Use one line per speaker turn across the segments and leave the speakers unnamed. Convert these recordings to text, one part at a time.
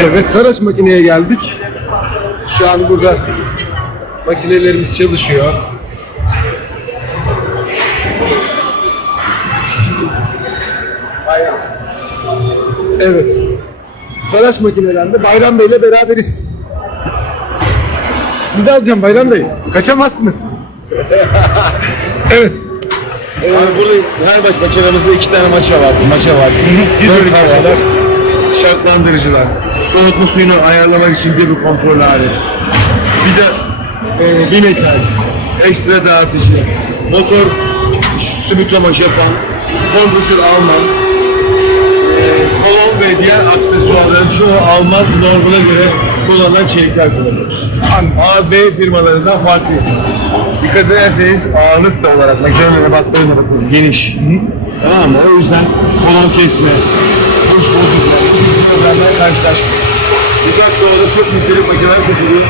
Evet Saraç makineye geldik. Şu an burada makinelerimiz çalışıyor. Evet. Saraç makinelerinde Bayram Bey'le beraberiz. Sizi de alacağım Bayram Bey. Kaçamazsınız. evet.
Yani burada her maç makinemizde iki tane maça var. Maça var.
Hidrolik
Dört
maçalar.
havalar, Şartlandırıcılar soğutma suyunu ayarlamak için bir, kontrol alet. Bir de e, bir metal, ekstra dağıtıcı, motor sümüklama Japon, kombütür Alman, e, kolon ve diğer aksesuarların çoğu Alman normuna göre kullanılan çelikler kullanıyoruz. A, B firmalarından farklıyız. Dikkat ederseniz ağırlık da olarak makinenin ebatlarına bakın geniş. Hı? Tamam mı? O yüzden kolon kesme, kuş bozukluğu, gibi problemler karşılaşmıyor. Uzak doğuda çok mükemmel makineler satılıyor.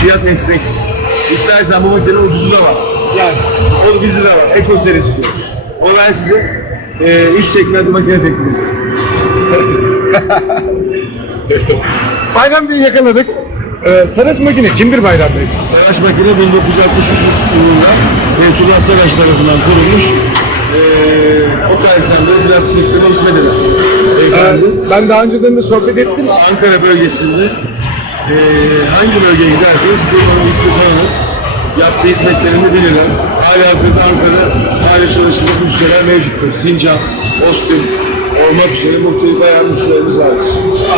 Fiyat esnek. İstersen bu makine ucuzu da var. Yani onu bizi de var. Eko seri istiyoruz. O ben size e, üst segment makine teklif edeceğim.
Bayram Bey'i yakaladık. Ee, Saraç makine kimdir Bayram Bey?
Savaş makine 1963 yılında Beytullah Savaş tarafından kurulmuş. Ee, o tarihten beri biraz şeklime hizmet eden
Ee,
beyefendi.
ben daha önceden de sohbet ettim.
Ankara bölgesinde ee, hangi bölgeye giderseniz firmanın ismi tanınır. Yaptığı hizmetlerini bilirler. Hali hazırda Ankara hala çalıştığımız müşteriler mevcuttur. Sincan, Ostim olmak üzere muhtelif bayağı müşterimiz vardır.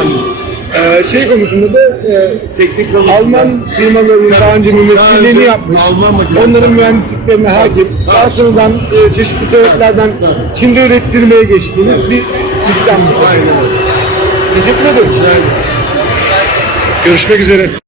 Anladım. Ee, şey konusunda da e,
Teknik konusunda.
Alman firmalarının daha önce
önce
yapmış.
Alman makinesi
Onların mühendisliklerine hakim. Daha sonradan e, çeşitli sebeplerden Çin'de ürettirmeye geçtiğiniz bir sistem bu. Teşekkür ederiz. Görüşmek üzere.